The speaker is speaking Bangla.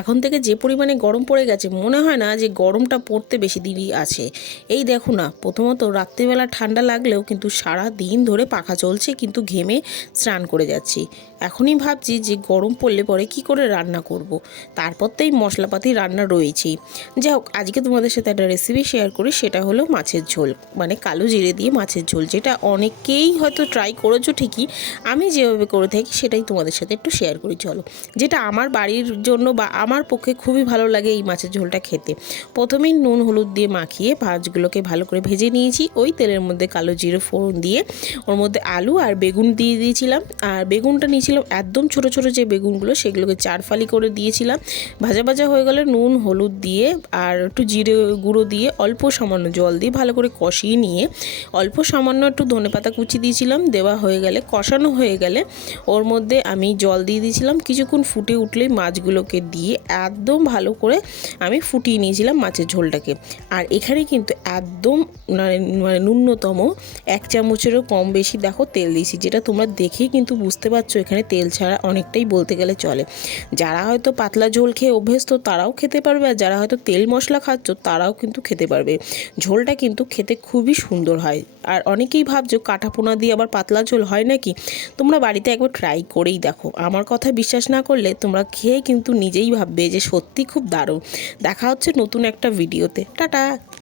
এখন থেকে যে পরিমাণে গরম পড়ে গেছে মনে হয় না যে গরমটা পড়তে বেশি দিনই আছে। এই দেখো না, প্রথমত রাত্রিবেলা ঠান্ডা লাগলেও কিন্তু সারা দিন ধরে পাখা চলছে, কিন্তু ঘেমে স্নান করে যাচ্ছি। এখনই ভাবছি যে গরম পড়লে পরে কি করে রান্না করব। তারপর তো এই মশলাপাতি রান্না রয়েছেই। যাই হোক, আজকে তোমাদের সাথে একটা রেসিপি শেয়ার করি, সেটা হলো মাছের ঝোল, মানে কালো জিরে দিয়ে মাছের ঝোল, যেটা অনেকেই হয়তো ট্রাই করেছো ঠিকই। আমি যেভাবে করে থাকি সেটাই তোমাদের সাথে একটু শেয়ার করি চলো। যেটা আমার বাড়ির জন্য বা আমার পক্ষে খুবই ভালো লাগে এই মাছের ঝোলটা খেতে। প্রথমেই নুন হলুদ দিয়ে মাখিয়ে মাছগুলোকে ভালো করে ভেজে নিয়েছি। ওই তেলের মধ্যে কালো জিরে ফোড়ন দিয়ে ওর মধ্যে আলু আর বেগুন দিয়ে দিয়েছিলাম। আর বেগুনটা নিয়েছিলাম একদম ছোট ছোট যে বেগুনগুলো, সেগুলোকে 4 ফালি করে দিয়েছিলাম। ভাজা ভাজা হয়ে গেলে নুন হলুদ দিয়ে আর একটু জিরে গুঁড়ো দিয়ে অল্প সামান্য জল দিয়ে ভালো করে কষিয়ে নিয়ে অল্প সামান্য একটু ধনেপাতা কুচি দিয়েছিলাম। দেওয়া হয়ে গেলে, কষানো হয়ে গেলে ওর মধ্যে আমি জল দিয়ে দিয়েছিলাম। কিছুক্ষণ ফুটে উঠলেই মাছগুলোকে দিয়ে একদম ভালো করে আমি ফুটিয়ে নিয়েছিলাম মাছের ঝোলটাকে। আর এখানে কিন্তু একদম মানে ন্যূনতম 1 চামচেরও কম বেশি দেখো তেল দিয়েছি, যেটা তোমরা দেখেই কিন্তু বুঝতে পারছো এখানে তেল ছাড়া অনেকটাই বলতে গেলে চলে। যারা হয়তো পাতলা ঝোল খেয়ে অভ্যস্ত তারাও খেতে পারবে, আর যারা হয়তো তেল মশলা খাচ্ছ তারাও কিন্তু খেতে পারবে। ঝোলটা কিন্তু খেতে খুবই সুন্দর হয়। আর অনেকেই ভাবছো কাঁটাপোনা দিয়ে আবার পাতলা ঝোল হয় নাকি, তোমরা বাড়িতে একবার ট্রাই করেই দেখো। আমার কথা বিশ্বাস না করলে তোমরা খেয়ে কিন্তু নিজেই ভাববে যে সত্যি খুব দারুণ। দেখা হচ্ছে নতুন একটা ভিডিওতে। টাটা।